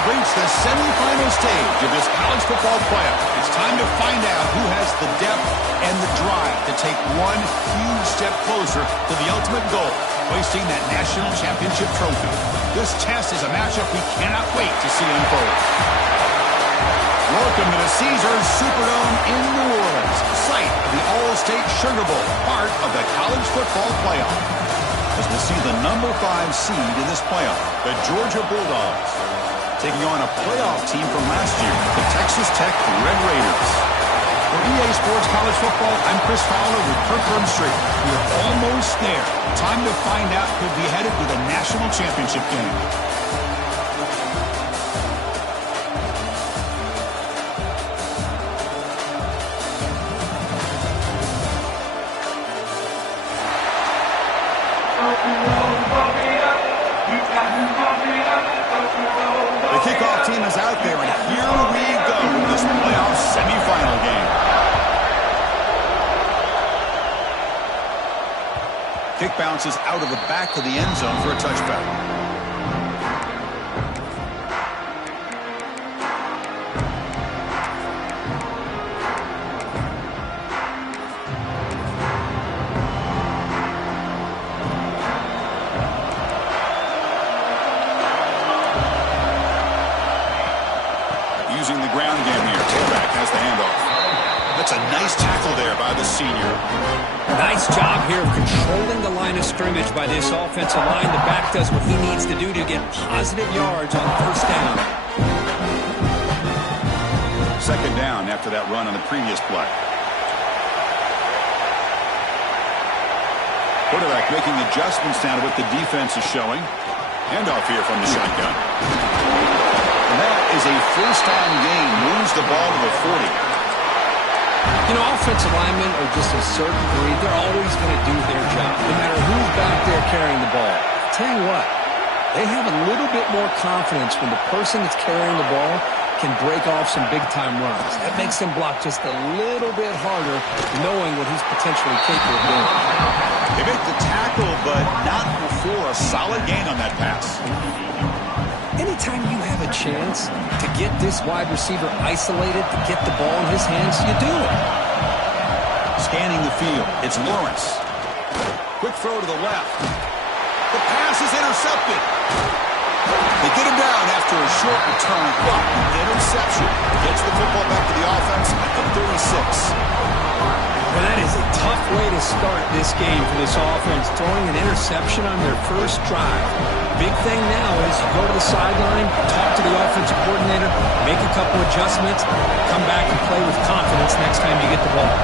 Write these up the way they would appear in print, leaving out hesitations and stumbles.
have reached the semifinal stage of this college football playoff. It's time to find out who has the depth and the drive to take one huge step closer to the ultimate goal, hoisting that national championship trophy. This test is a matchup we cannot wait to see unfold. Welcome to the Caesars Superdome in New Orleans, site of the All-State Sugar Bowl, part of the college football playoff. As we'll see the number 5 seed in this playoff, the Georgia Bulldogs, taking on a playoff team from last year, the Texas Tech Red Raiders. For EA Sports College Football, I'm Chris Fowler with Kirk Street. We're almost there. Time to find out who'll be headed to the national championship game. The kickoff team is out there, and here we go in this playoff semifinal game. Kick bounces out of the back of the end zone for a touchback. Using the ground game here. Tailback has the handoff. That's a nice tackle there by the senior. Nice job here of controlling the line of scrimmage by this offensive line. The back does what he needs to do to get positive yards on first down. Second down after that run on the previous play. Quarterback making adjustments now to what the defense is showing. Handoff here from the shotgun. And that is a first-down gain. Moves the ball to the 40. You know, offensive linemen are just a certain breed. They're always going to do their job, no matter who's back there carrying the ball. I'll tell you what, they have a little bit more confidence when the person that's carrying the ball can break off some big-time runs. That makes them block just a little bit harder, knowing what he's potentially capable of doing. They make the tackle, but not before a solid gain on that pass. Anytime you have a chance to get this wide receiver isolated, to get the ball in his hands, you do it. Scanning the field, it's Lawrence. Quick throw to the left. The pass is intercepted. They get him down after a short return. Interception. Gets the football back to the offense at the 36. Well, that is a tough way to start this game for this offense, throwing an interception on their first drive. Big thing now is you go to the sideline, talk to the offensive coordinator, make a couple adjustments, come back and play with confidence next time you get the ball.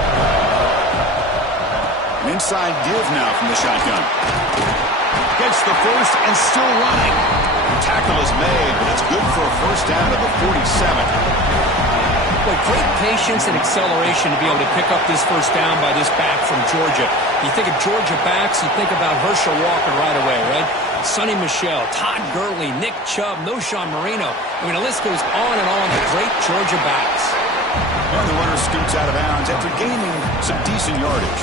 An inside give now from the shotgun. Gets the first and still running. The tackle is made, but it's good for a first down at the 47. Boy, great patience and acceleration to be able to pick up this first down by this back from Georgia. You think of Georgia backs, you think about Herschel Walker right away, right? Sonny Michel, Todd Gurley, Nick Chubb, Noshawn Marino. I mean, the list goes on and on with great Georgia backs. And the runner scoots out of bounds after gaining some decent yardage.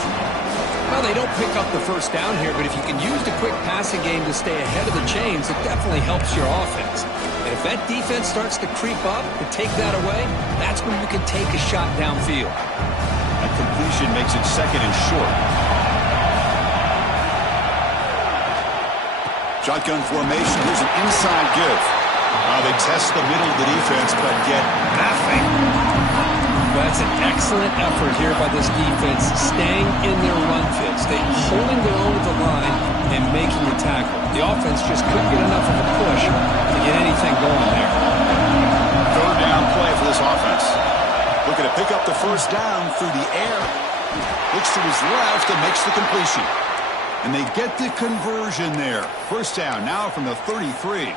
Well, they don't pick up the first down here, but if you can use the quick passing game to stay ahead of the chains, it definitely helps your offense. And if that defense starts to creep up and take that away, that's when you can take a shot downfield. That completion makes it second and short. Shotgun formation. Here's an inside give. They test the middle of the defense, but get nothing. Well, that's an excellent effort here by this defense, staying in their run fits. They're holding their own with the line and making the tackle. The offense just couldn't get enough of a push to get anything going there. Third down play for this offense. Looking to pick up the first down through the air. Looks to his left and makes the completion. And they get the conversion there. First down now from the 33.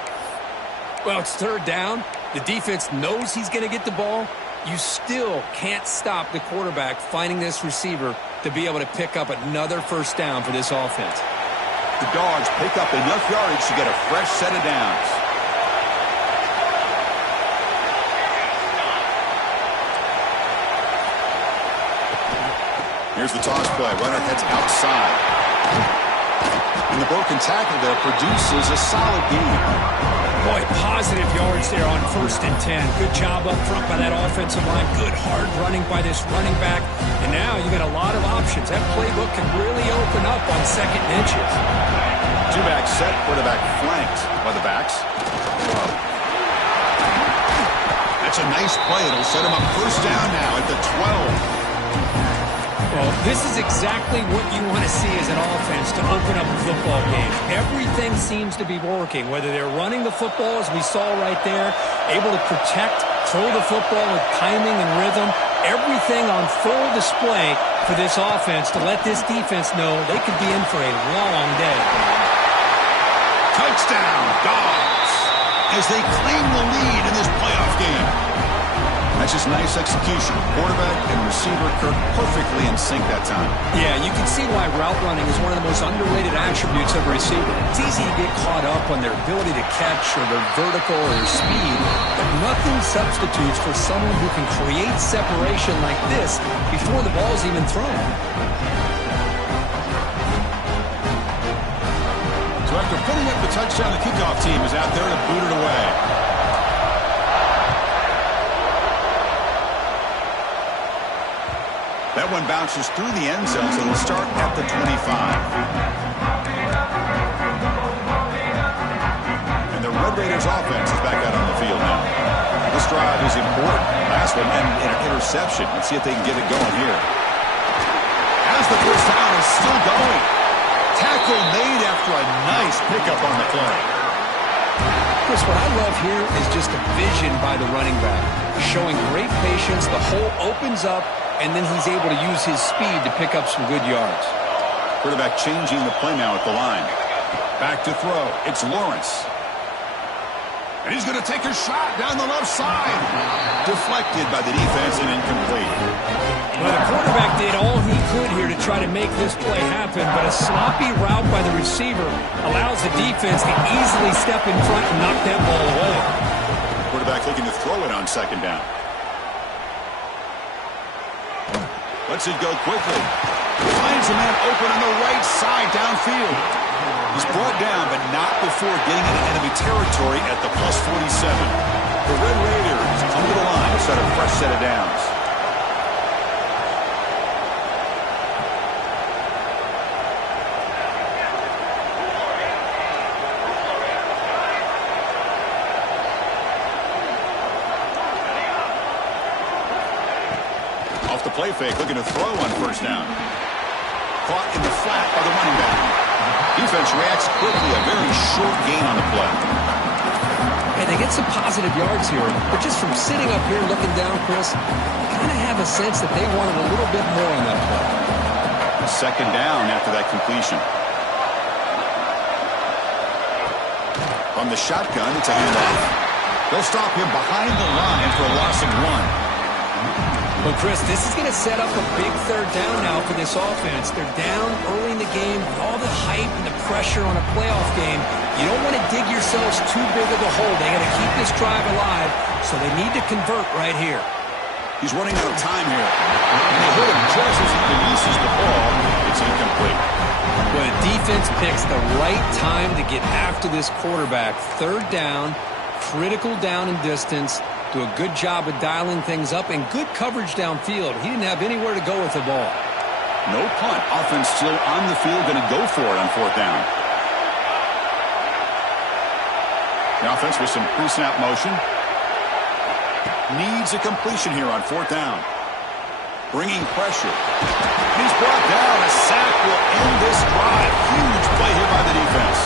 Well, it's third down. The defense knows he's going to get the ball. You still can't stop the quarterback finding this receiver to be able to pick up another first down for this offense. The Dogs pick up enough yardage to get a fresh set of downs. Here's the toss play. Runner heads outside. And the broken tackle there produces a solid gain. Boy, positive yards there on 1st and 10. Good job up front by that offensive line. Good hard running by this running back. And now you got a lot of options. That playbook can really open up on 2nd and inches. Two-back set, quarterback flanked by the backs. That's a nice play. It'll set him up 1st down now at the 12. Well, this is exactly what you want to see as an offense to open up a football game. Everything seems to be working, whether they're running the football, as we saw right there, able to protect, throw the football with timing and rhythm, everything on full display for this offense to let this defense know they could be in for a long day. Touchdown, Dogs, as they claim the lead in this playoff game. That's just nice execution. Quarterback and receiver Kirk perfectly in sync that time. Yeah, you can see why route running is one of the most underrated attributes of a receiver. It's easy to get caught up on their ability to catch or their vertical or their speed, but nothing substitutes for someone who can create separation like this before the ball's even thrown. So after putting up the touchdown, the kickoff team is out there to boot it away. That one bounces through the end zone, so it'll start at the 25. And the Red Raiders offense is back out on the field now. This drive is important. Last one ended in an interception. Let's see if they can get it going here. As the 1st down is still going. Tackle made after a nice pickup on the play. Chris, what I love here is just a vision by the running back. Showing great patience, the hole opens up, and then he's able to use his speed to pick up some good yards. Quarterback changing the play now at the line. Back to throw. It's Lawrence. And he's going to take a shot down the left side. Deflected by the defense and incomplete. Well, the quarterback did all he could here to try to make this play happen, but a sloppy route by the receiver allows the defense to easily step in front and knock that ball away. Quarterback looking to throw it on 2nd down. Lets it go quickly. Finds a man open on the right side downfield. He's brought down, but not before getting into enemy territory at the +47. The Red Raiders come to the line to start a fresh set of downs. Off the play fake, looking to throw on 1st down. Caught in the flat by the running back. Defense reacts quickly, a very short gain on the play. And they get some positive yards here, but just from sitting up here looking down, Chris, you kind of have a sense that they wanted a little bit more on that play. 2nd down after that completion. From the shotgun, it's a handoff. They'll stop him behind the line for a loss of 1. Well, Chris, this is going to set up a big 3rd down now for this offense. They're down early in the game with all the hype and the pressure on a playoff game. You don't want to dig yourselves too big of a hole. They got to keep this drive alive, so they need to convert right here. He's running out of time here. And they hit him just as he releases the ball. It's incomplete. Well, the defense picks the right time to get after this quarterback. 3rd down, critical down and distance. Do a good job of dialing things up and good coverage downfield. He didn't have anywhere to go with the ball. No punt. Offense still on the field, going to go for it on 4th down. The offense with some pre-snap motion. Needs a completion here on 4th down. Bringing pressure. And he's brought down. A sack will end this drive. Huge play here by the defense.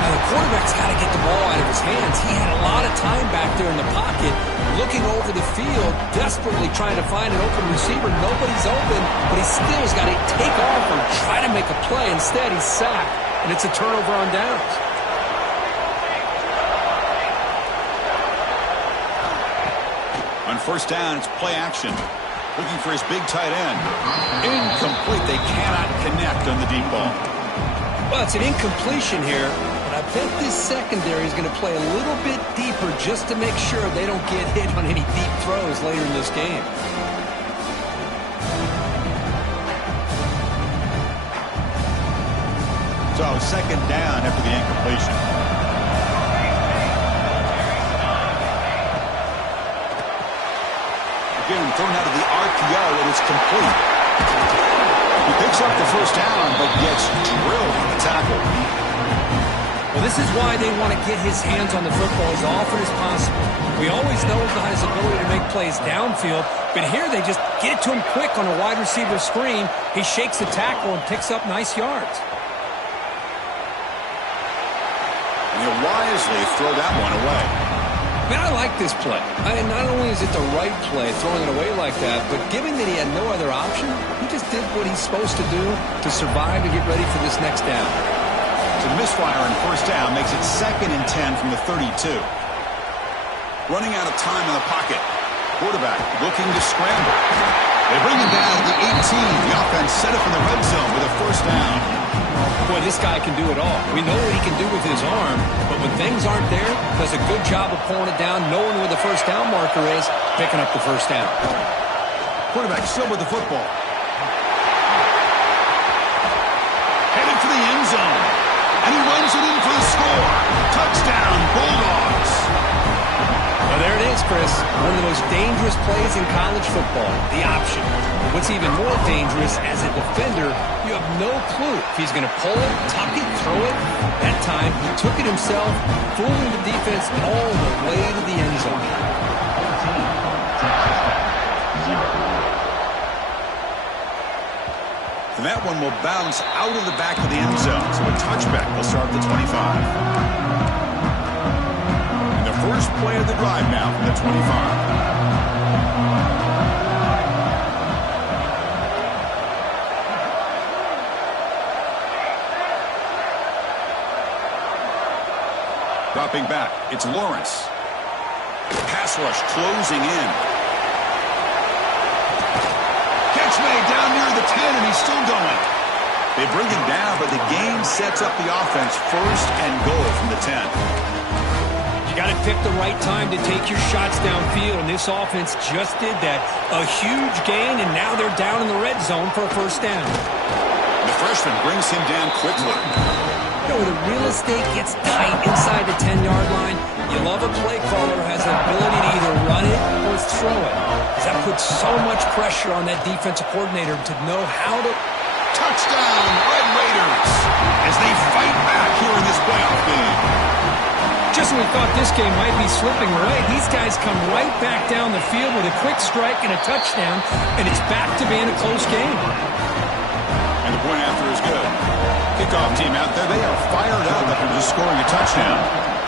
Now, the quarterback's got to get the ball out of his hands. He had a lot of time back there in the pocket, looking over the field, desperately trying to find an open receiver. Nobody's open, but he still has got to take off or try to make a play. Instead, he's sacked, and it's a turnover on downs. On 1st down, it's play action. Looking for his big tight end. Incomplete. They cannot connect on the deep ball. Well, it's an incompletion here, but I bet this secondary is going to play a little bit deeper just to make sure they don't get hit on any deep throws later in this game. So 2nd down after the incompletion. in, thrown out of the RPO, and it's complete. He picks up the first down, but gets drilled on the tackle. Well, this is why they want to get his hands on the football as often as possible. We always know about his ability to make plays downfield, but here they just get it to him quick on a wide receiver screen. He shakes the tackle and picks up nice yards. And he'll wisely throw that one away. Man, I like this play. Not only is it the right play, throwing it away like that, but given that he had no other option, he just did what he's supposed to do to survive and get ready for this next down. So the misfire on first down makes it 2nd and 10 from the 32. Running out of time in the pocket. Quarterback looking to scramble. They bring him down at the 18. The offense set up in the red zone with a first down. Boy, this guy can do it all. We know what he can do with his arm, but when things aren't there, does a good job of pulling it down, knowing where the first down marker is, picking up the first down. Quarterback still with the football. Headed for the end zone. And he runs it in for the score. Touchdown, Bulldogs. Well, there it is, Chris. One of the most dangerous plays in college football, the option. What's even more dangerous, as a defender, you have no clue if he's going to pull it, tuck it, throw it. That time, he took it himself, fooling the defense all the way to the end zone. And that one will bounce out of the back of the end zone. So a touchback will start at the 25. And the first play of the drive now from the 25. Dropping back, it's Lawrence. Pass rush closing in. Catch made down near the 10, and he's still going. They bring him down, but the game sets up the offense 1st and goal from the 10. You got to pick the right time to take your shots downfield, and this offense just did that. A huge gain, and now they're down in the red zone for a first down. The freshman brings him down quickly. You know, the real estate gets tight inside the 10-yard line. You love a play caller who has the ability to either run it or throw it. That puts so much pressure on that defensive coordinator to know how to... Touchdown, Red Raiders, as they fight back here in this playoff game. Just when we thought this game might be slipping away, these guys come right back down the field with a quick strike and a touchdown, and it's back to being a close game. And the point after is good. Kickoff team out there, they are fired up after just scoring a touchdown.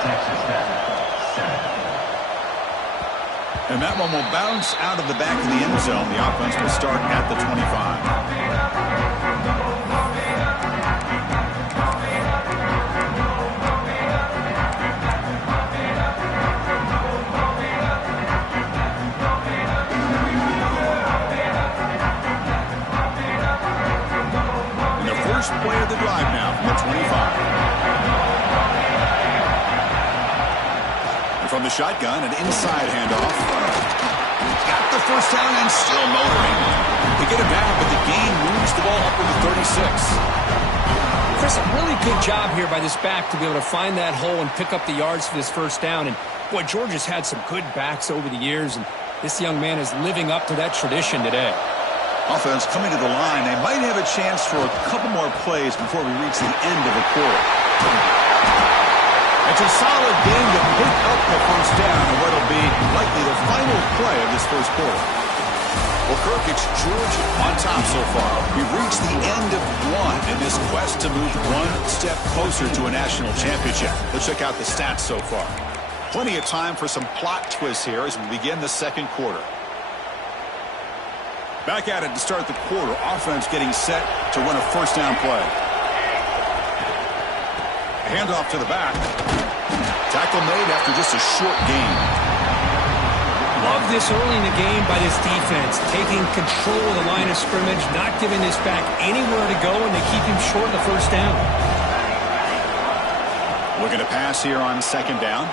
Texas Tech, 7. And that one will bounce out of the back of the end zone. The offense will start at the 25. First play of the drive now from the 25. And from the shotgun, an inside handoff. Got the first down and still motoring. They get it down, but the gain moves the ball up to the 36. Chris, a really good job here by this back to be able to find that hole and pick up the yards for this first down. And, boy, Georgia's had some good backs over the years, and this young man is living up to that tradition today. Offense coming to the line. They might have a chance for a couple more plays before we reach the end of the quarter. It's a solid game to pick up the first down in what will be likely the final play of this first quarter. Well, Kirk, it's Georgia on top so far. We've reached the end of one in this quest to move one step closer to a national championship. Let's check out the stats so far. Plenty of time for some plot twists here as we begin the second quarter. Back at it to start the quarter. Offense getting set to run a first down play. Handoff to the back. Tackle made after just a short gain. Love this early in the game by this defense. Taking control of the line of scrimmage, not giving this back anywhere to go, and they keep him short of the first down. Looking to pass here on second down.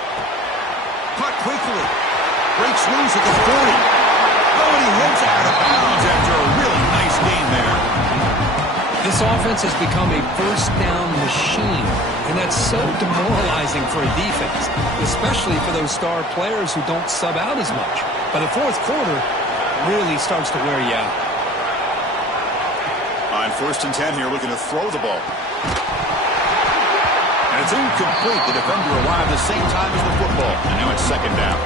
Cut quickly. Breaks loose at the 40. Oh, and he heads out of bounds after a really nice gain there. This offense has become a first down machine, and that's so demoralizing for a defense, especially for those star players who don't sub out as much. By the fourth quarter, really starts to wear you out. On 1st and 10 here, looking to throw the ball. And it's incomplete. The defender arrived the same time as the football. And now it's 2nd down.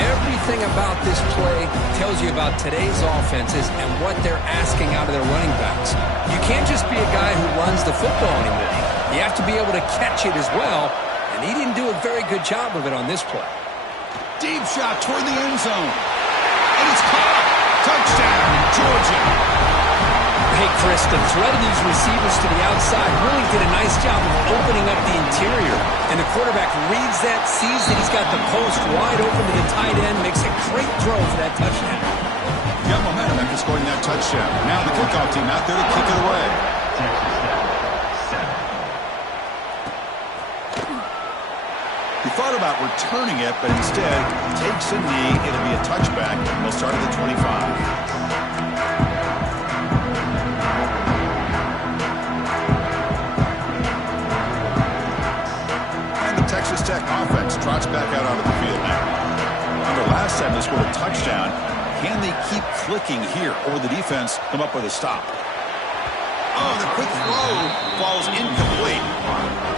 Everything about this play tells you about today's offenses and what they're asking out of their running backs. You can't just be a guy who runs the football anymore. You have to be able to catch it as well, and he didn't do a very good job of it on this play. Deep shot toward the end zone. And it's caught. Touchdown, Georgia. Hey, Chris, the threat of these receivers to the outside really did a nice job of opening up the interior. And the quarterback reads that, sees that he's got the post wide open to the tight end, makes a great throw for that touchdown. Got momentum after scoring that touchdown. Now the kickoff team out there to kick it away. He thought about returning it, but instead takes a knee. It'll be a touchback, and we'll start at the 25. Texas Tech offense trots back out onto the field now. The last time they scored a touchdown, can they keep clicking here, or will the defense come up with a stop? Oh, the quick throw falls incomplete.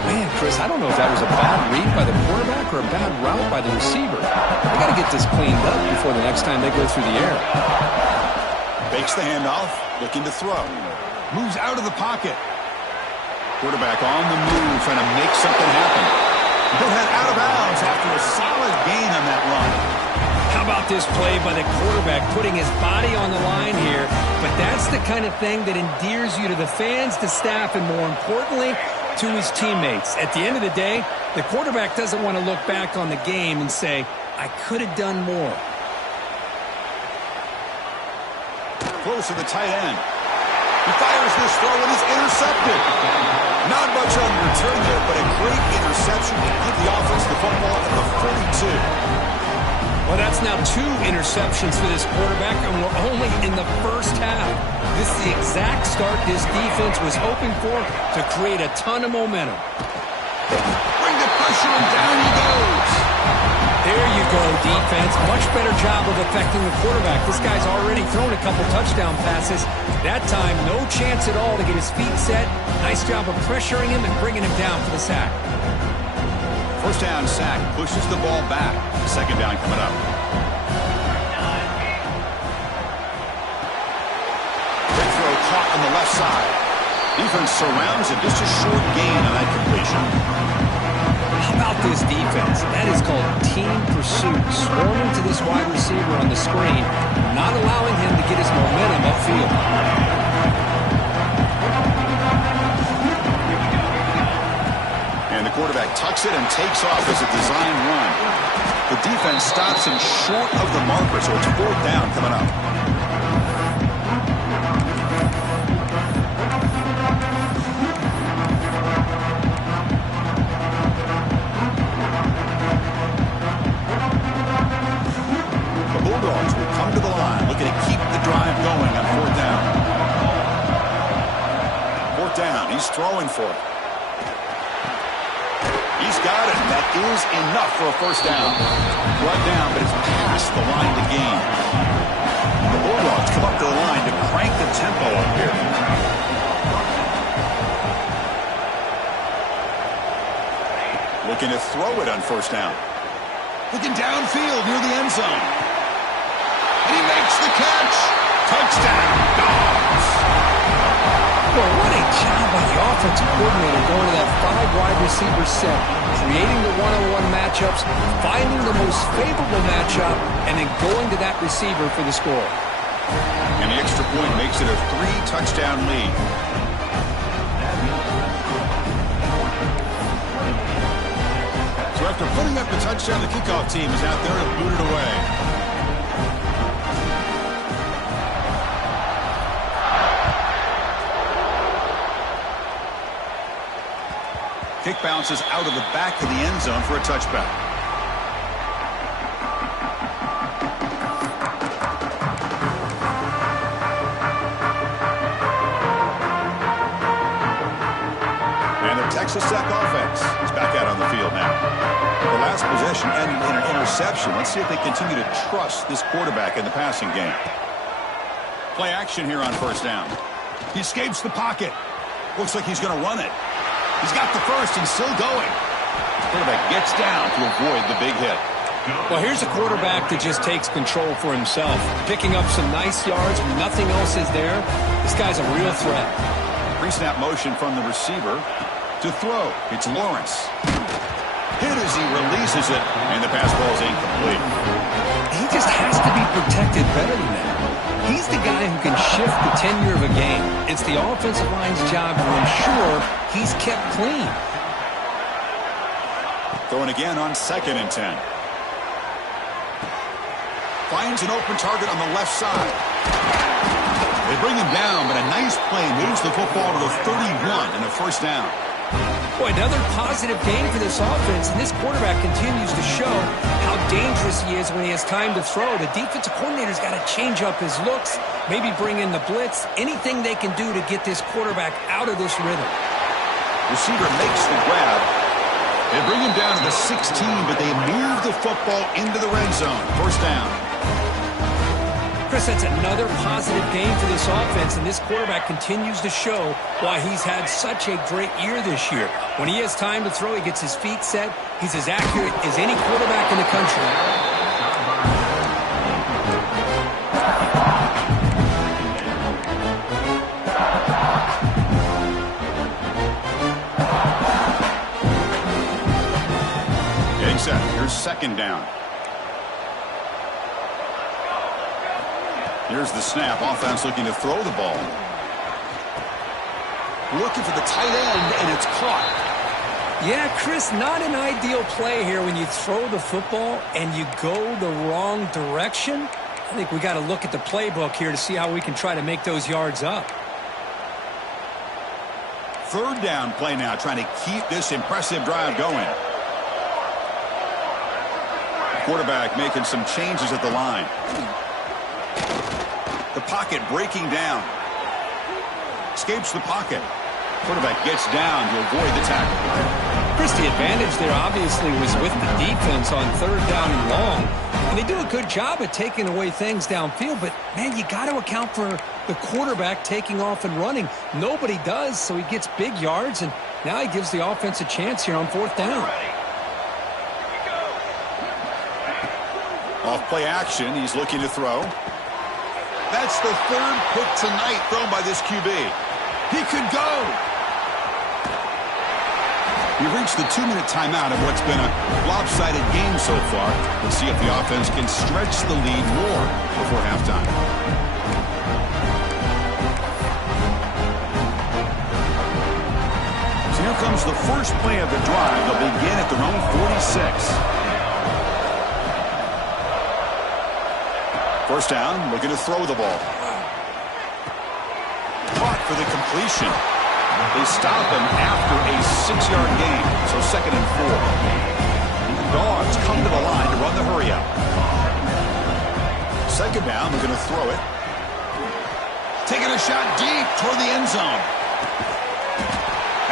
Man, Chris, I don't know if that was a bad read by the quarterback or a bad route by the receiver. They got to get this cleaned up before the next time they go through the air. Fakes the handoff, looking to throw. Moves out of the pocket. Quarterback on the move, trying to make something happen. He'll head out of bounds after a solid gain on that run. How about this play by the quarterback, putting his body on the line here? But that's the kind of thing that endears you to the fans, the staff, and more importantly, to his teammates. At the end of the day, the quarterback doesn't want to look back on the game and say, I could have done more. Close to the tight end. He fires this throw and is intercepted. Not much on the return there, but a great interception to give the offense the football at the 42. Well, that's now 2 interceptions for this quarterback, and we're only in the first half. This is the exact start this defense was hoping for to create a ton of momentum. Bring the pressure, and down he goes. There you go, defense. Much better job of affecting the quarterback. This guy's already thrown a couple touchdown passes. That time, no chance at all to get his feet set. Nice job of pressuring him and bringing him down for the sack. 1st down sack, pushes the ball back. 2nd down coming up. Quick throw caught on the left side. Defense surrounds it. Just a short gain on that completion. How about this defense? That is called team pursuit. Swarming to this wide receiver on the screen, not allowing him to get his momentum upfield. And the quarterback tucks it and takes off as a design run. The defense stops him short of the marker, so it's 4th down coming up. Bulldogs will come to the line, looking to keep the drive going on 4th down. 4th down, he's throwing for it. He's got it. That is enough for a 1st down. Brought down, but it's past the line to gain. The Bulldogs come up to the line to crank the tempo up here. Looking to throw it on 1st down. Looking downfield near the end zone. And he makes the catch. Touchdown, Dogs. Well, what a job by the offensive coordinator going to that 5-wide receiver set, creating the one-on-one matchups, finding the most favorable matchup, and then going to that receiver for the score. And the extra point makes it a 3-touchdown lead. So after putting up the touchdown, the kickoff team is out there to boot it away. Kick bounces out of the back of the end zone for a touchback. And the Texas Tech offense is back out on the field now. The last possession ended in an interception. Let's see if they continue to trust this quarterback in the passing game. Play action here on first down. He escapes the pocket. Looks like he's going to run it. He's got the first and still going. The quarterback gets down to avoid the big hit. Well, here's a quarterback that just takes control for himself. Picking up some nice yards when nothing else is there. This guy's a real threat. Pre-snap motion from the receiver to throw. It's Lawrence. Hit as he releases it, and the pass ball is incomplete. He just has to be protected better than that. He's the guy who can shift the tenure of a game. It's the offensive line's job to ensure he's kept clean. Throwing again on 2nd and 10. Finds an open target on the left side. They bring him down, but a nice play moves the football to the 31 and a first down. Boy, another positive game for this offense, and this quarterback continues to show how dangerous he is when he has time to throw. The defensive coordinator's got to change up his looks, maybe bring in the blitz, anything they can do to get this quarterback out of this rhythm. Receiver makes the grab. They bring him down to the 16, but they move the football into the red zone. First down. Chris, that's another positive game for this offense, and this quarterback continues to show why he's had such a great year this year. When he has time to throw, he gets his feet set. He's as accurate as any quarterback in the country. Getting set. Here's 2nd down. Here's the snap. Offense looking to throw the ball. Looking for the tight end, and it's caught. Yeah, Chris, not an ideal play here when you throw the football and you go the wrong direction. I think we got to look at the playbook here to see how we can try to make those yards up. 3rd down play now, trying to keep this impressive drive going. Quarterback making some changes at the line. The pocket breaking down. Escapes the pocket. Quarterback gets down to avoid the tackle. Chris, the advantage there obviously was with the defense on 3rd down and long. And they do a good job at taking away things downfield, but, man, you got to account for the quarterback taking off and running. Nobody does, so he gets big yards, and now he gives the offense a chance here on 4th down. Off play action, he's looking to throw. That's the 3rd pick tonight thrown by this QB. He could go. We reached the 2-minute timeout of what's been a lopsided game so far. Let's see if the offense can stretch the lead more before halftime. So here comes the first play of the drive. They'll begin at their own 46. First down, looking to throw the ball. Caught for the completion. They stop him after a 6-yard gain, so 2nd and 4. The Dogs come to the line to run the hurry up. 2nd down, they're going to throw it. Taking a shot deep toward the end zone.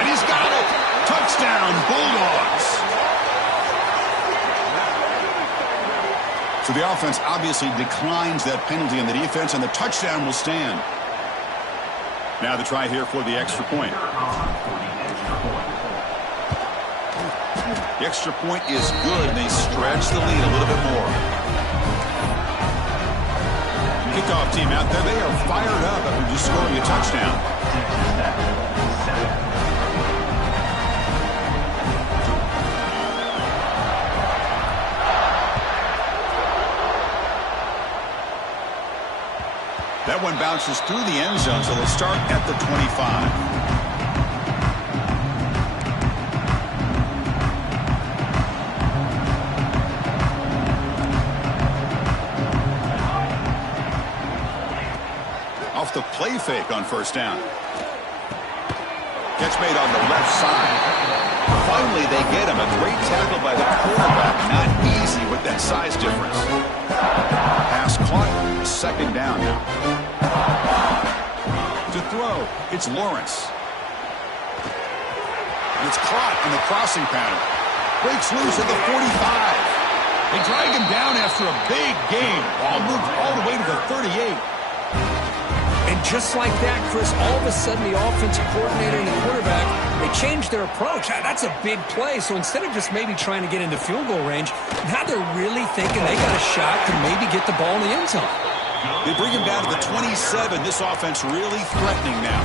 And he's got it. Touchdown, Bulldogs. So the offense obviously declines that penalty on the defense, and the touchdown will stand. Now the try here for the extra point. The extra point is good, and they stretch the lead a little bit more. Kickoff team out there, they are fired up after just scoring a touchdown. That one bounces through the end zone, so they'll start at the 25. Off the play fake on first down. Catch made on the left side. Finally, they get him. A great tackle by the quarterback. Not easy with that size difference. Pass caught. 2nd down now. To throw, it's Lawrence. And it's caught on the crossing pattern. Breaks loose at the 45. They drag him down after a big gain. Ball moved all the way to the 38. And just like that, Chris, all of a sudden the offensive coordinator and the quarterback, they changed their approach. That's a big play. So instead of just maybe trying to get into field goal range, now they're really thinking they got a shot to maybe get the ball in the end zone. They bring him down to the 27. This offense really threatening now.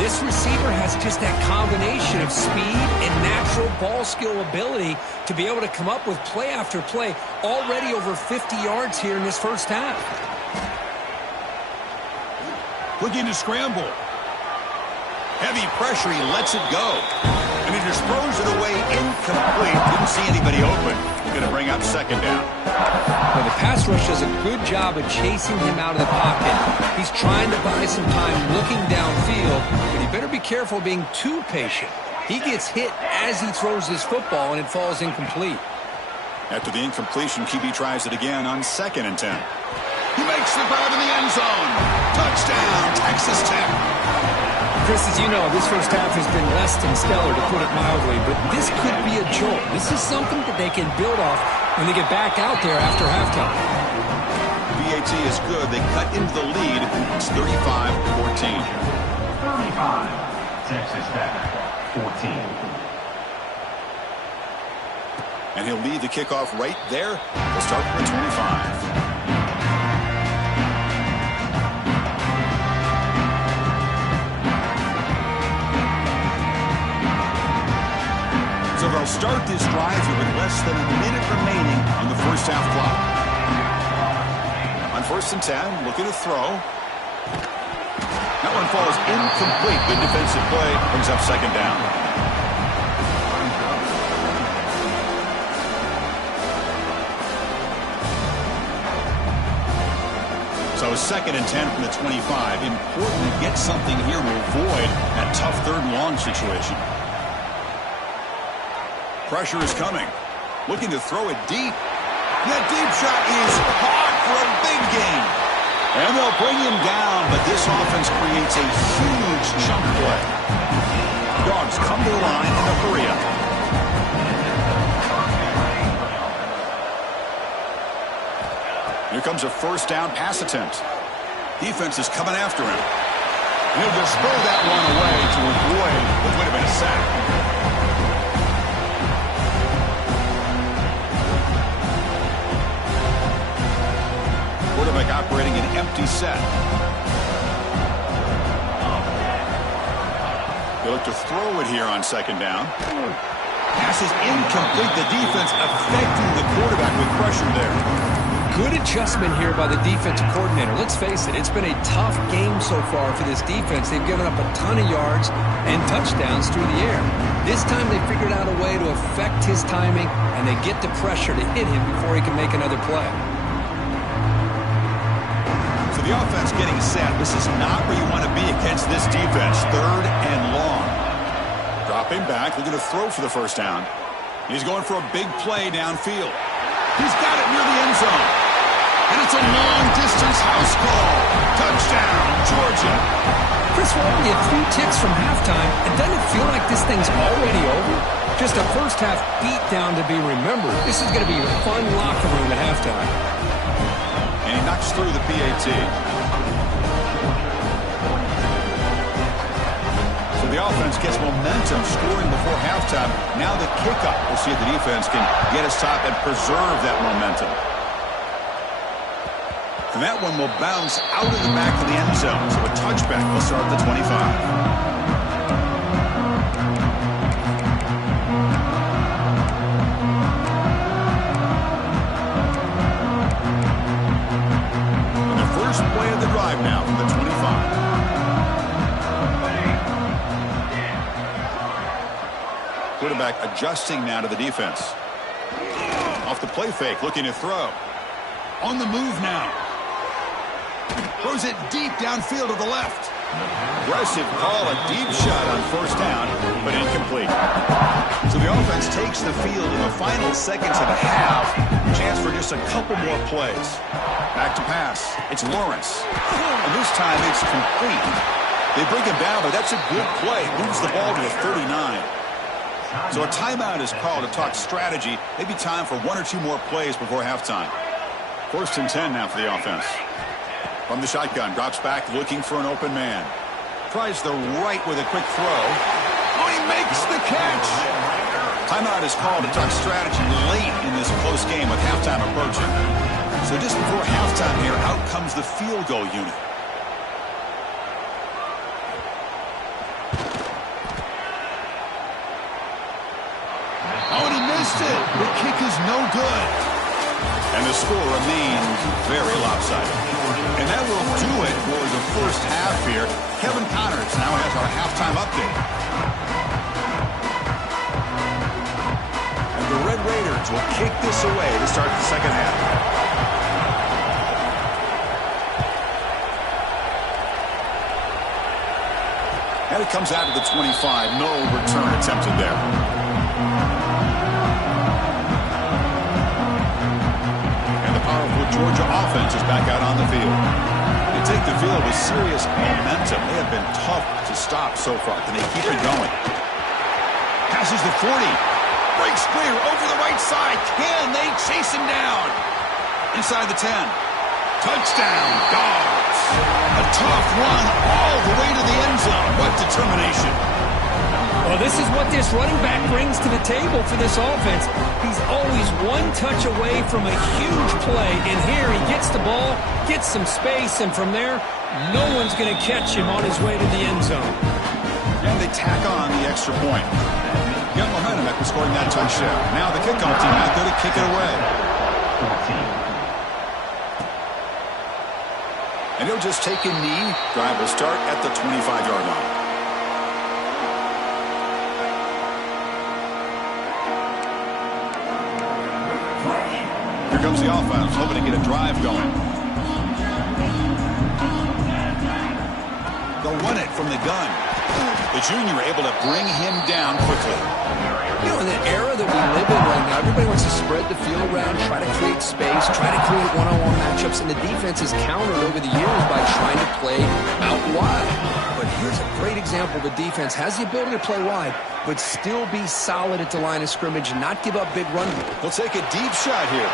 This receiver has just that combination of speed and natural ball skill ability to be able to come up with play after play, already over 50 yards here in this first half. Looking to scramble. Heavy pressure, he lets it go. And he just throws it away incomplete. Didn't see anybody open. He's going to bring up second down. Well, the pass rush does a good job of chasing him out of the pocket. He's trying to buy some time looking downfield, but he better be careful being too patient. He gets hit as he throws his football, and it falls incomplete. After the incompletion, QB tries it again on 2nd and 10. He makes the grab in the end zone. Touchdown, Texas Tech. Chris, as you know, this first half has been less than stellar, to put it mildly, but this could be a jolt. This is something that they can build off when they get back out there after halftime. BAT is good. They cut into the lead. It's 35-14. 35, Texas Tech, 14. And he'll lead the kickoff right there. We'll start from the 25. So they'll start this drive here with less than a minute remaining on the first half clock. On 1st and 10, looking to throw. That one falls incomplete. Good defensive play. Brings up second down. So 2nd and 10 from the 25. Important to get something here to avoid that tough 3rd and long situation. Pressure is coming. Looking to throw it deep. That deep shot is caught for a big gain. And they'll bring him down, but this offense creates a huge chunk play. Dogs come to the line in a hurry up. Here comes a 1st down pass attempt. Defense is coming after him. And he'll just throw that one away to avoid what would have been a sack. Quarterback operating an empty set. They look to throw it here on 2nd down. Pass is incomplete. The defense affecting the quarterback with pressure there. Good adjustment here by the defensive coordinator. Let's face it, it's been a tough game so far for this defense. They've given up a ton of yards and touchdowns through the air. This time they figured out a way to affect his timing, and they get the pressure to hit him before he can make another play. So the offense getting set. This is not where you want to be against this defense. 3rd and long. Dropping back, looking to throw for the 1st down. He's going for a big play downfield. He's got it near the end zone. And it's a long-distance house call. Touchdown, Georgia. Chris, we're only a few ticks from halftime, and doesn't it feel like this thing's already over? Just a first-half beatdown to be remembered. This is going to be a fun locker room at halftime. And he knocks through the PAT. So the offense gets momentum scoring before halftime. Now the kickoff. We'll see if the defense can get a stop and preserve that momentum. And that one will bounce out of the back of the end zone. So a touchback will start at the 25. Play of the drive now from the 25. Quarterback adjusting now to the defense. Off the play fake, looking to throw. On the move now. Throws it deep downfield to the left. Aggressive call, a deep shot on 1st down, but incomplete. So the offense takes the field in the final seconds of the half. Chance for just a couple more plays. Back to pass. It's Lawrence. And this time it's complete. They bring him down, but that's a good play. Moves the ball to the 39. So a timeout is called to talk strategy. Maybe time for 1 or 2 more plays before halftime. 1st and 10 now for the offense. From the shotgun, drops back looking for an open man. Tries the right with a quick throw. Oh, he makes the catch. Timeout is called to talk strategy late in this close game with halftime approaching. So just before halftime here, out comes the field goal unit. Oh, and he missed it. The kick is no good. And the score remains very lopsided. And that will do it for the first half here. Kevin Connors now has our halftime update. And the Red Raiders will kick this away to start the second half. And it comes out to the 25. No return attempted there. Georgia offense is back out on the field. They take the field with serious momentum. They have been tough to stop so far. Can they keep it going? Passes the 40. Breaks clear over the right side. Can they chase him down? Inside the 10. Touchdown, Dogs. A tough run all the way to the end zone. What determination. Well, this is what this running back brings to the table for this offense. He's always one touch away from a huge play, and here he gets the ball, gets some space, and from there, no one's going to catch him on his way to the end zone. And they tack on the extra point. Got momentum after scoring that touchdown. Now the kickoff team out there to kick it away. And he'll just take a knee. Drive will start at the 25-yard line. Here comes the offense, hoping to get a drive going. They'll run it from the gun. The junior able to bring him down quickly. You know, in the era that we live in right now, everybody wants to spread the field around, try to create space, try to create one-on-one matchups, and the defense has countered over the years by trying to play out wide. But here's a great example. The defense has the ability to play wide, but still be solid at the line of scrimmage and not give up big run. They'll take a deep shot here.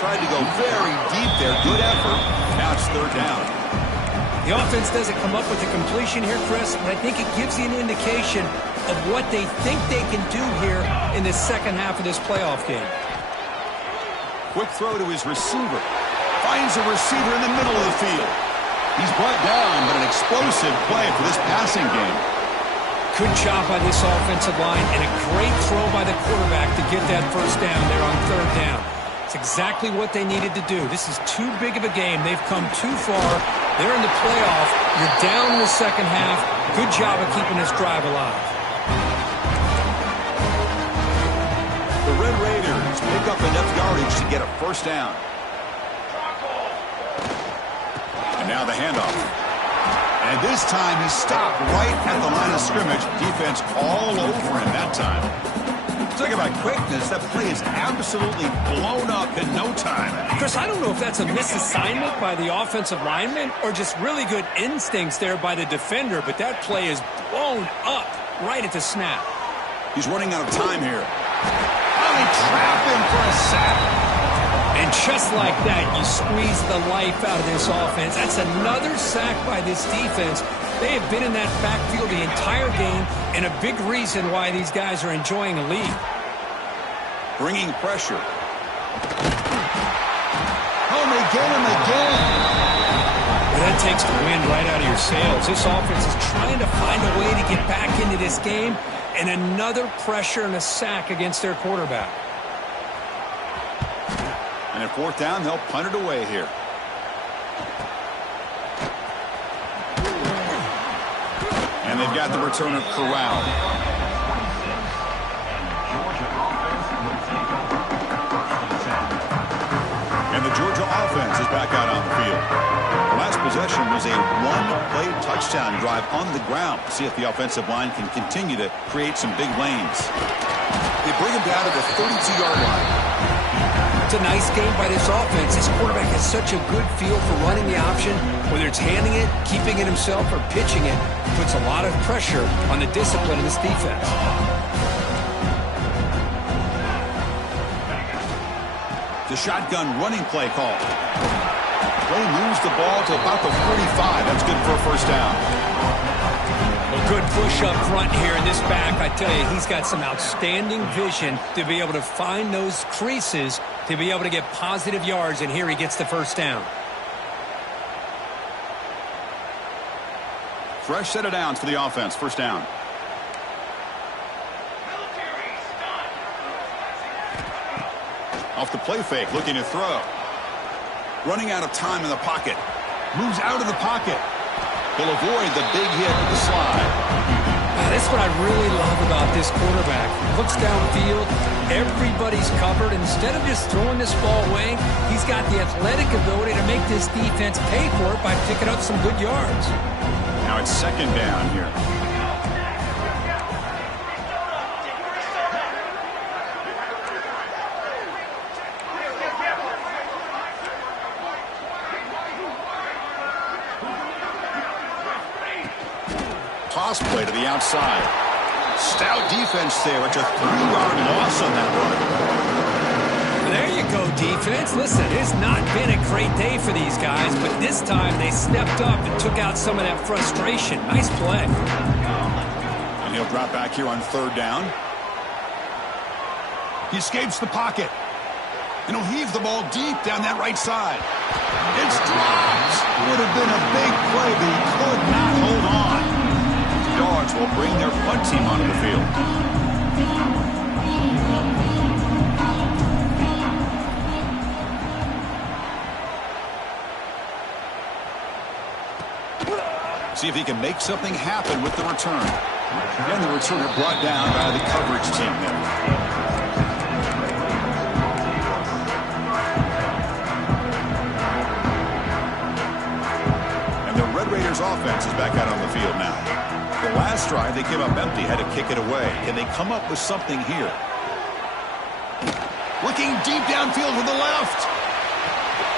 Tried to go very deep there. Good effort. Now it's 3rd down. The offense doesn't come up with the completion here, Chris, but I think it gives you an indication of what they think they can do here in the second half of this playoff game. Quick throw to his receiver. Finds a receiver in the middle of the field. He's brought down, but an explosive play for this passing game. Good job by this offensive line and a great throw by the quarterback to get that first down there on 3rd down. It's exactly what they needed to do. This is too big of a game. They've come too far. They're in the playoff. You're down in the second half. Good job of keeping this drive alive. The Red Raiders pick up enough yardage to get a first down. And now the handoff. And this time he stopped right at the line of scrimmage. Defense all over him that time. Talk about quickness. That play is absolutely blown up in no time. Chris, I don't know if that's a misassignment by the offensive lineman or just really good instincts there by the defender, but that play is blown up right at the snap. He's running out of time here. Oh, they trap him for a sack. And just like that, you squeeze the life out of this offense. That's another sack by this defense. They have been in that backfield the entire game, and a big reason why these guys are enjoying a lead. Bringing pressure. Oh, they get him again. Well, that takes the wind right out of your sails. This offense is trying to find a way to get back into this game, and another pressure and a sack against their quarterback. And at 4th down, they'll punt it away here. And they've got the returner corralled. And the Georgia offense is back out on the field. The last possession was a one-play touchdown drive on the ground. See if the offensive line can continue to create some big lanes. They bring him down to the 32-yard line. It's a nice game by this offense. This quarterback has such a good feel for running the option. Whether it's handing it, keeping it himself, or pitching it, puts a lot of pressure on the discipline of this defense. The shotgun running play call. Play moves the ball to about the 45. That's good for a first down. A good push up front here in this back. I tell you, he's got some outstanding vision to be able to find those creases, to be able to get positive yards, and here he gets the first down. Fresh set of downs for the offense. First down. Off the play fake, looking to throw. Running out of time in the pocket. Moves out of the pocket. He'll avoid the big hit with the slide. That's what I really love about this quarterback. Looks downfield, everybody's covered. Instead of just throwing this ball away, he's got the athletic ability to make this defense pay for it by picking up some good yards. Now it's second down here. Toss play to the outside. Stout defense there. It's a 3-yard loss on that run. There you go, defense. Listen, it's not been a great day for these guys, but this time they stepped up and took out some of that frustration. Nice play. And he'll drop back here on third down. He escapes the pocket. And he'll heave the ball deep down that right side. It's dropped. Would have been a big play, but he could not hold on. Dogs will bring their punt team onto the field. See if he can make something happen with the return. And the returner brought down by the coverage team there. Raiders offense is back out on the field now. The last drive they came up empty, had to kick it away. Can they come up with something here? Looking deep downfield to the left.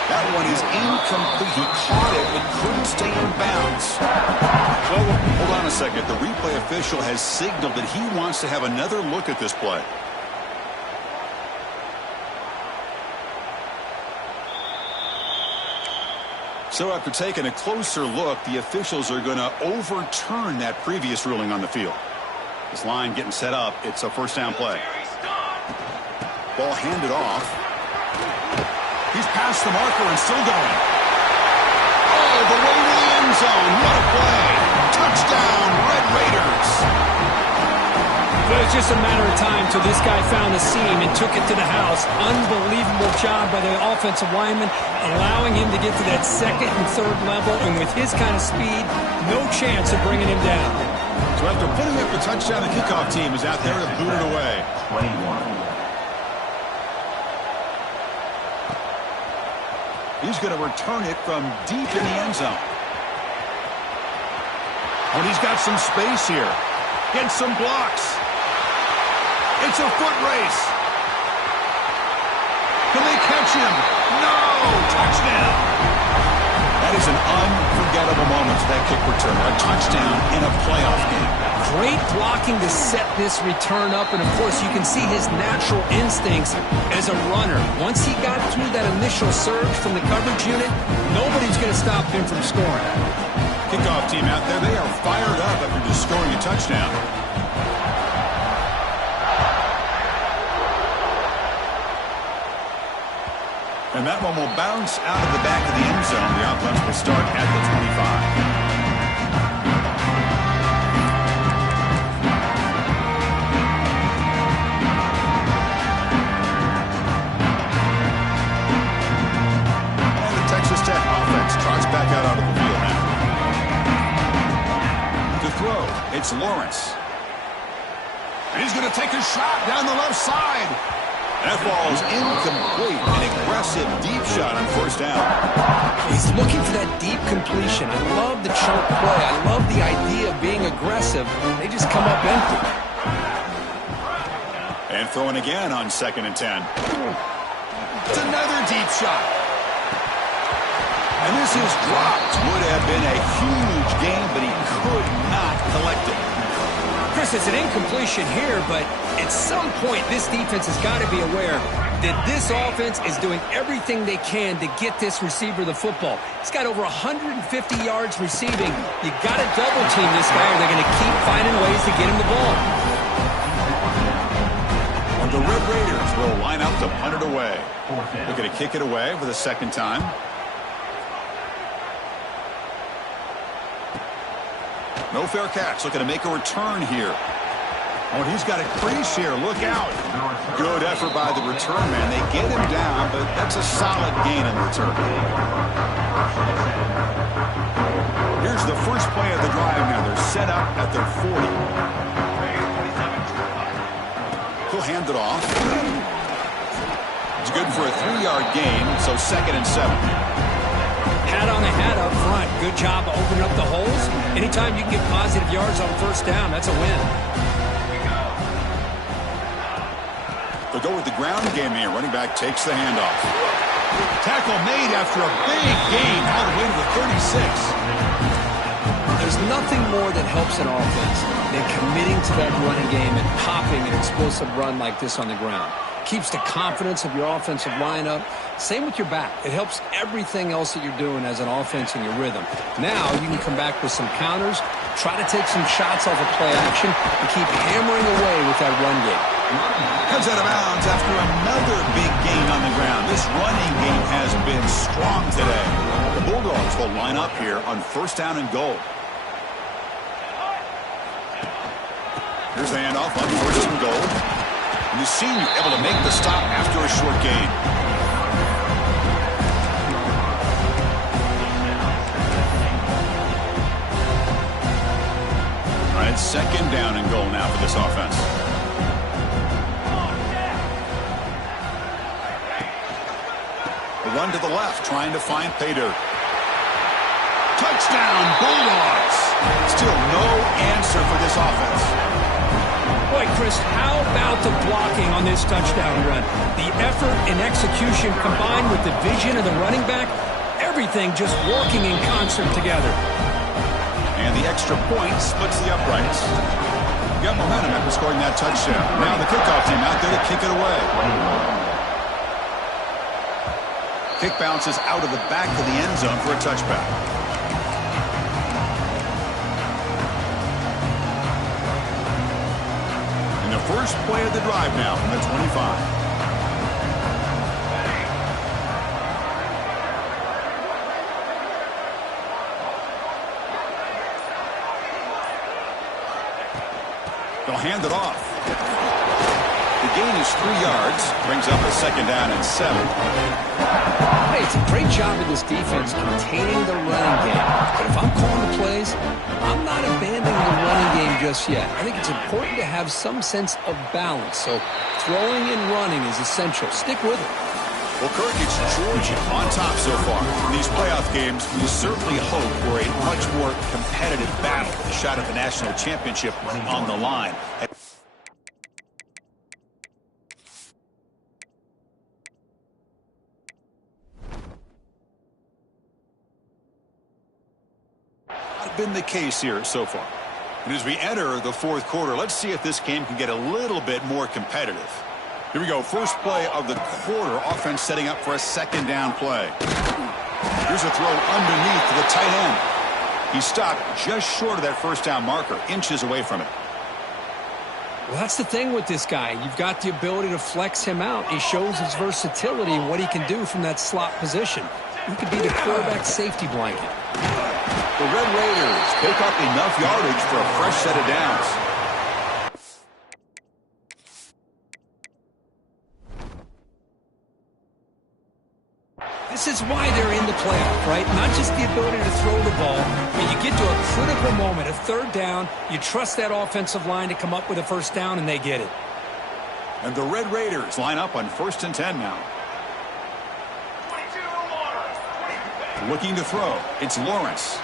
That one is incomplete. He caught it but couldn't stay in bounds. Well, hold on a second. The replay official has signaled that he wants to have another look at this play. So after taking a closer look, the officials are going to overturn that previous ruling on the field. This line getting set up. It's a first down play. Ball handed off. He's past the marker and still going. Oh, the way to the end zone. What a play. Touchdown, Red Raiders. But it's just a matter of time till this guy found the seam and took it to the house. Unbelievable job by the offensive lineman, allowing him to get to that second and third level. And with his kind of speed, no chance of bringing him down. So after putting up the touchdown, the kickoff team is out there to boot it away. 21. He's going to return it from deep in the end zone. And he's got some space here. Gets some blocks. It's a foot race. Can they catch him? No! Touchdown! That is an unforgettable moment for that kick return. A touchdown in a playoff game. Great blocking to set this return up, and of course you can see his natural instincts as a runner. Once he got through that initial surge from the coverage unit, nobody's going to stop him from scoring. Kickoff team out there, they are fired up after just scoring a touchdown. And that one will bounce out of the back of the end zone. The offense will start at the 25. Texas Tech offense trots back out onto the field now. To throw, it's Lawrence. And he's going to take a shot down the left side. That ball is incomplete. An aggressive deep shot on first down. He's looking for that deep completion. I love the chunk play. I love the idea of being aggressive. They just come up empty. And throwing again on 2nd and 10. It's another deep shot. And this is dropped. Would have been a huge gain, but he could not collect it. Chris, it's an incompletion here, but at some point, this defense has got to be aware that this offense is doing everything they can to get this receiver the football. He's got over 150 yards receiving. You got to double team this guy, or they're going to keep finding ways to get him the ball. And the Red Raiders will line up to punt it away. Looking to kick it away for the second time. No fair catch. Looking to make a return here. Oh, and he's got a crease here. Look out. Good effort by the return man. They get him down, but that's a solid gain in return. Here's the first play of the drive now. They're set up at their 40. He'll hand it off. It's good for a 3-yard gain, so 2nd and 7. Hat on a hat up front. Good job opening up the holes. Anytime you can get positive yards on first down, that's a win. They'll go with the ground game here. Running back takes the handoff. Tackle made after a big gain all the way to the 36. There's nothing more that helps an offense than committing to that running game and popping an explosive run like this on the ground. Keeps the confidence of your offensive lineup. Same with your back. It helps everything else that you're doing as an offense in your rhythm. Now you can come back with some counters, try to take some shots off of play action, and keep hammering away with that run game. Comes out of bounds after another big gain on the ground. This running game has been strong today. The Bulldogs will line up here on 1st down and goal. Here's the handoff on 1st and goal. And the senior able to make the stop after a short gain. All right, 2nd down and goal now for this offense. A run to the left, trying to find pay dirt. Touchdown, Bulldogs. Still no answer for this offense. Boy, Chris, how about the blocking on this touchdown run? The effort and execution combined with the vision of the running back, everything just working in concert together. And the extra point splits the uprights. Got momentum after scoring that touchdown. Now the kickoff team out there to kick it away. Kick bounces out of the back of the end zone for a touchback. And the first play of the drive now from the 25. They'll hand it off. The gain is 3 yards. Brings up a 2nd down and 7. Hey, it's a great job of this defense containing the running game. But if I'm calling the plays, I'm not abandoning the running game just yet. I think it's important to have some sense of balance. So throwing and running is essential. Stick with it. Well, Kirk, it's Georgia on top so far. In these playoff games, we certainly hope for a much more competitive battle. A shot at the national championship on the line. Been the case here so far. And as we enter the 4th quarter, let's see if this game can get a little bit more competitive. Here we go. First play of the quarter. Offense setting up for a 2nd down play. Here's a throw underneath to the tight end. He stopped just short of that 1st down marker, inches away from it. Well, that's the thing with this guy. You've got the ability to flex him out. He shows his versatility and what he can do from that slot position. He could be the quarterback safety blanket. The Red Raiders pick up enough yardage for a fresh set of downs. This is why they're in the playoff, right? Not just the ability to throw the ball, but you get to a critical moment, a 3rd down, you trust that offensive line to come up with a 1st down, and they get it. And the Red Raiders line up on 1st and 10 now. Looking to throw. It's Lawrence.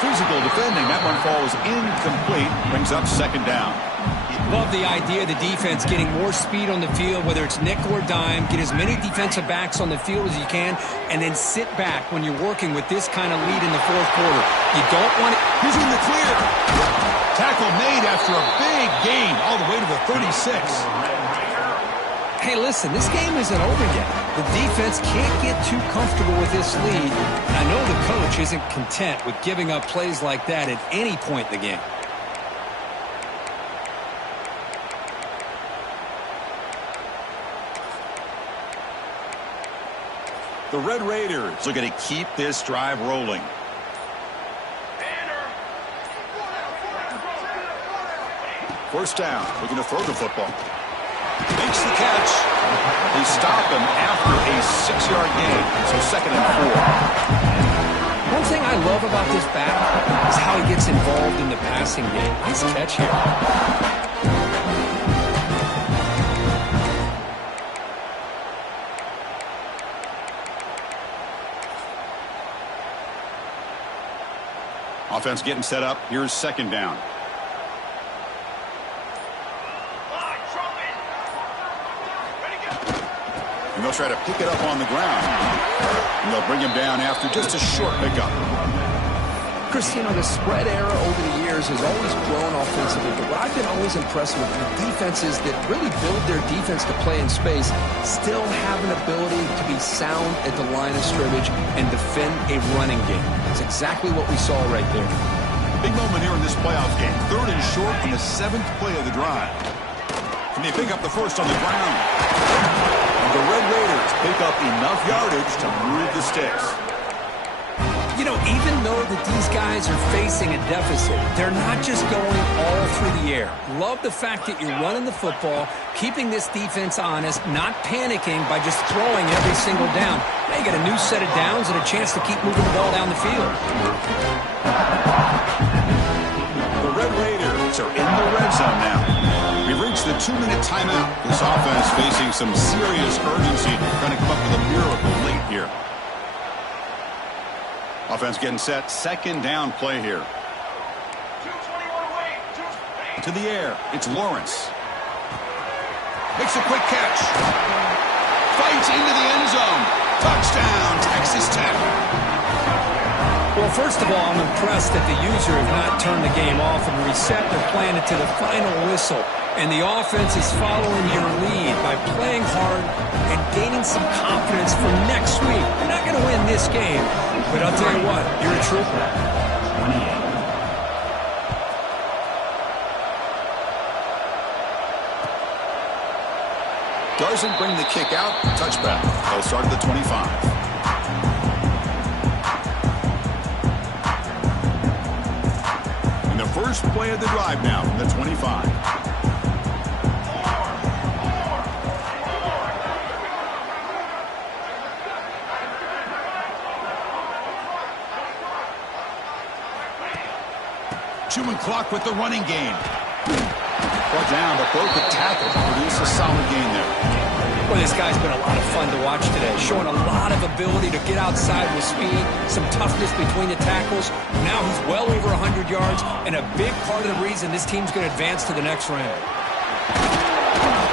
Physical defending. That one falls incomplete. Brings up 2nd down. Love the idea of the defense getting more speed on the field, whether it's nickel or dime. Get as many defensive backs on the field as you can, and then sit back when you're working with this kind of lead in the fourth quarter. You don't want it. He's in the clear. Tackle made after a big gain all the way to the 36. Hey, listen, this game isn't over yet. The defense can't get too comfortable with this lead. I know the coach isn't content with giving up plays like that at any point in the game. The Red Raiders looking to keep this drive rolling. First down, looking to throw the football. Makes the catch. They stop him after a 6-yard gain, so 2nd and 4. One thing I love about this back is how he gets involved in the passing game. Nice catch here. Offense getting set up. Here's 2nd down. And they'll try to pick it up on the ground. And they'll bring him down after just a short pickup. Chris, you know, the spread era over the years has always grown offensively, but what I've been always impressed with the defenses that really build their defense to play in space still have an ability to be sound at the line of scrimmage and defend a running game. It's exactly what we saw right there. Big moment here in this playoff game. 3rd and short on the 7th play of the drive. Can they pick up the first on the ground? And the Red Raiders pick up enough yardage to move the sticks. You know, even though that these guys are facing a deficit, they're not just going all through the air. Love the fact that you're running the football, keeping this defense honest, not panicking by just throwing every single down. Now you got a new set of downs and a chance to keep moving the ball down the field. The Red Raiders are in the red zone now. We've reached the 2-minute timeout. This offense facing some serious urgency, trying to come up with a miracle late here. Offense getting set. 2nd down play here. To the air. It's Lawrence. Makes a quick catch. Fights into the end zone. Touchdown, Texas Tech. Well, first of all, I'm impressed that the user have not turned the game off and reset their plan to the final whistle. And the offense is following your lead by playing hard and gaining some confidence for next week. You're not going to win this game, but I'll tell you what, you're a trooper. Doesn't bring the kick out. Touchback. They'll start at the 25. And the first play of the drive now from the 25. Chewing clock with the running game. Brought down, but broke the tackle to produce a solid gain there. Well, this guy's been a lot of fun to watch today, showing a lot of ability to get outside with speed, some toughness between the tackles. Now he's well over 100 yards, and a big part of the reason this team's going to advance to the next round.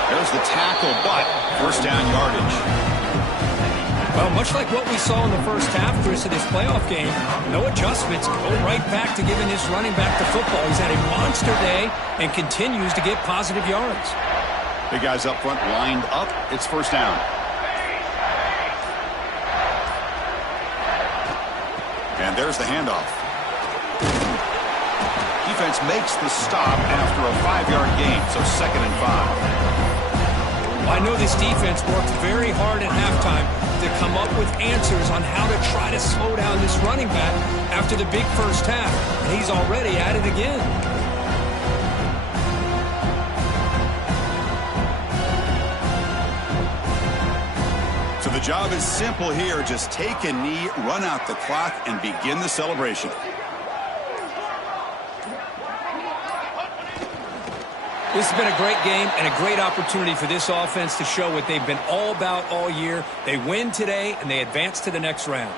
There's the tackle, but first down yardage. Well, much like what we saw in the first half, Chris, of this playoff game, no adjustments. Go right back to giving this running back the football. He's had a monster day and continues to get positive yards. Big guys up front lined up. It's first down. And there's the handoff. Defense makes the stop after a 5-yard gain, so 2nd and 5. I know this defense worked very hard at halftime to come up with answers on how to try to slow down this running back after the big first half. And he's already at it again. So the job is simple here. Just take a knee, run out the clock, and begin the celebration. This has been a great game and a great opportunity for this offense to show what they've been all about all year. They win today, and they advance to the next round.